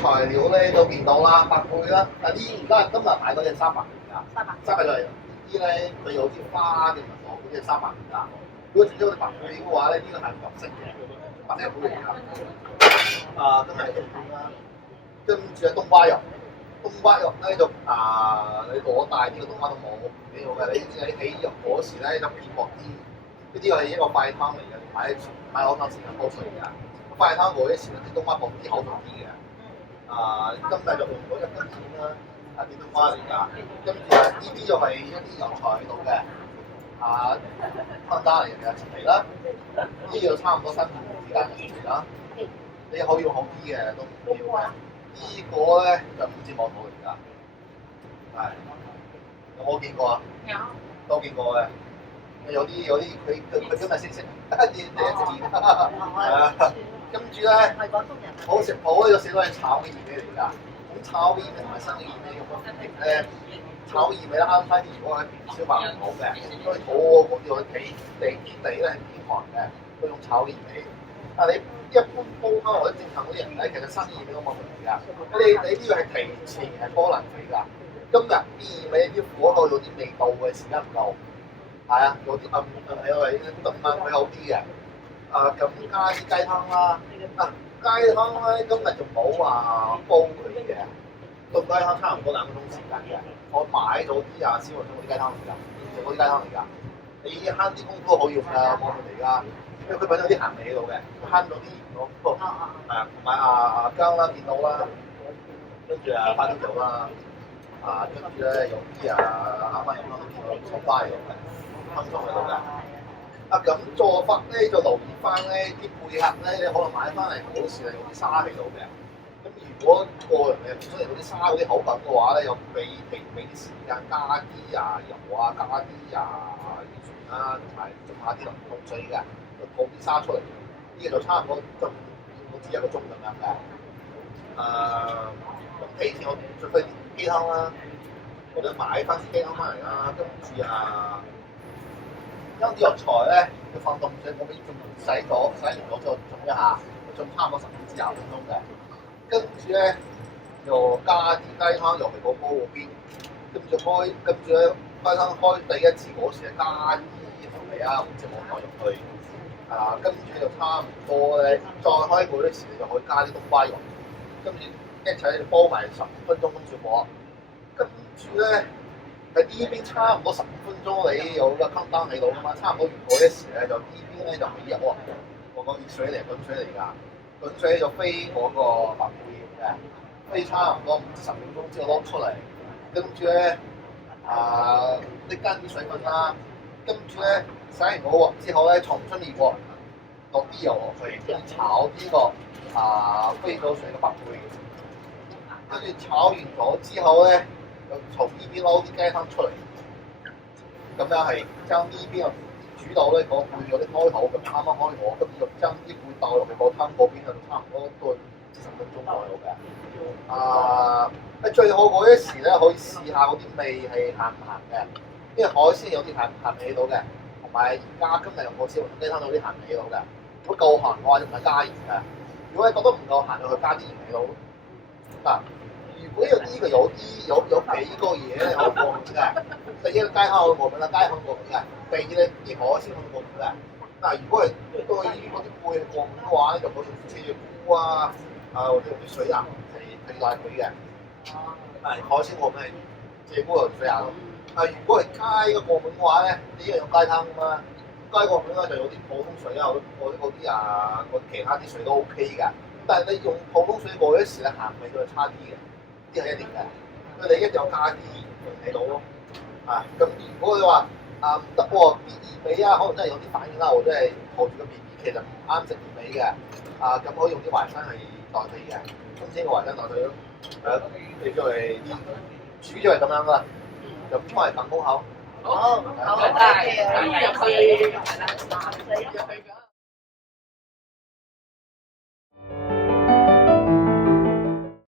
材料咧都見到啦，百貝啦，但啲而家今日買嗰隻300㗎，300就係啲咧佢有啲花嘅紋路嗰隻300㗎。如果只咗啲白貝嘅話咧，呢個係白色嘅，白色貝嚟㗎。今日重點啦，跟住係冬瓜肉。冬瓜肉咧就你攞大啲嘅冬瓜都冇幾好嘅，你起肉嗰時咧就片薄啲。呢啲係一個快湯嚟嘅，買好湯時間煲出嚟㗎。快湯嗰啲時啲冬瓜薄啲厚啲嘅。今日就用咗1斤錢啦，啲冬瓜嚟㗎。跟住呢啲就係一啲油菜喺度嘅，湯渣嚟嘅前皮啦。呢個差唔多3至5之間嘅前皮啦。你可以用好啲嘅都唔要嘅。呢個咧就5至磨肚嚟㗎，係有冇見過啊？有，都見過嘅。有啲佢今日先識，第一次見。跟住咧，好食譜呢個寫到係炒嘅薏米嚟㗎。咁炒嘅薏米同埋生嘅薏米用乜嘢咧？炒嘅薏米咧啱翻啲，如果係小白唔好嘅，因為土嗰啲地咧係偏寒嘅，佢用炒嘅薏米。但係你一般煲湯或者正常嗰啲人咧，其實生薏米都冇問題㗎。你呢個係提前係波能嚟㗎。今日啲薏米啲火候有啲未到嘅時間唔夠，係啊，有啲暗係因為燉燜會好啲嘅。咁加啲雞湯啦。雞湯咧今日就冇話煲佢嘅，燉雞湯差唔多2個鐘時間嘅。我買咗啲燒雲嗰啲雞湯嚟㗎，現成嗰啲雞湯嚟㗎。你慳啲功夫好用㗎，冇問題㗎。因為佢品有啲鹹味喺度嘅，慳咗啲鹽咯。同埋薑啦，見到啦，跟住花椒油啦，跟住咧有啲啱啱有都見到葱花喺度嘅，香葱喺度嘅。咁做法咧就留意翻咧啲貝殼咧，你可能買翻嚟嗰時係有啲沙喺度嘅。咁如果個人你唔中意嗰啲沙嗰啲口感嘅話咧，又俾啲時間加啲油加啲鹽水啦，同埋浸下啲凍水嘅。就吐啲沙出嚟，呢個就差唔多浸好似1個鐘咁樣嘅。咁其次我準備啲雞湯啦，我都買翻啲雞湯翻嚟啦。跟住將啲藥材咧要放凍水，我俾洗完咗之後浸一下，浸差唔多10至20分鐘嘅。跟住咧又加啲雞湯入去個煲嗰邊，跟住咧雞湯開第一次嗰時加啲調味或者冇菜入去。跟住就差唔多咧，再開嗰啲時就可以加啲冬瓜肉，跟住一齊煲埋15分鐘咁上下。跟住咧喺呢邊差唔多15分鐘，你有個湯單喺度啊嘛，差唔多完嗰啲時咧，就呢邊咧就起入個熱水嚟，滾水嚟㗎，滾水就飛嗰個白貝嘅，飛差唔多5至10秒鐘之後攞出嚟，跟住咧搦乾啲水分啦，跟住咧洗完個鑊之後咧，重新熱鑊，落啲油落去，跟住炒呢個飛咗水嘅白貝，跟住炒完咗之後咧，就從呢邊攞啲雞湯出嚟，咁樣係將呢邊啊煮到咧個貝有啲開口，咁啱啱開火，跟住就將啲貝倒落去個湯嗰邊就差唔多燉10分鐘左右嘅。喺最好嗰一時咧，可以試下嗰啲味係鹹唔鹹嘅。因為海鮮有啲鹹味喺度嘅，同埋而家今日用個燒雲雞湯有啲鹹味喺度嘅。如果夠鹹嘅話，就唔係加鹽嘅。如果你覺得唔夠鹹，就去加啲鹽喺度。如果呢個有幾個嘢咧可以過敏嘅，第一個雞湯可以過敏啦，雞湯過敏嘅。第二咧啲海鮮可以過敏嘅。如果係對嗰啲貝過敏嘅話咧，就可以用刺菇或者用啲水銀嚟替代佢嘅。海鮮過敏係刺菇同水銀咯。如果係雞嘅過敏嘅話咧，呢樣用雞湯㗎嘛。雞過敏咧就有啲普通水或者嗰啲其他啲水都 OK 嘅。但係你用普通水過一時咧，鹹味就差啲嘅，呢係一定嘅。所以你一定要加啲鹽喺度咯。咁如果你話唔得喎，啲薏米可能真係有啲反應啦，或者係抱住個 BB 其實唔啱食薏米嘅。咁可以用啲淮山去代替嘅，新鮮嘅淮山代替咯。你作為煮咗係咁樣啦。咁出嚟更好口。好，好，多謝，入去，係啦，入去。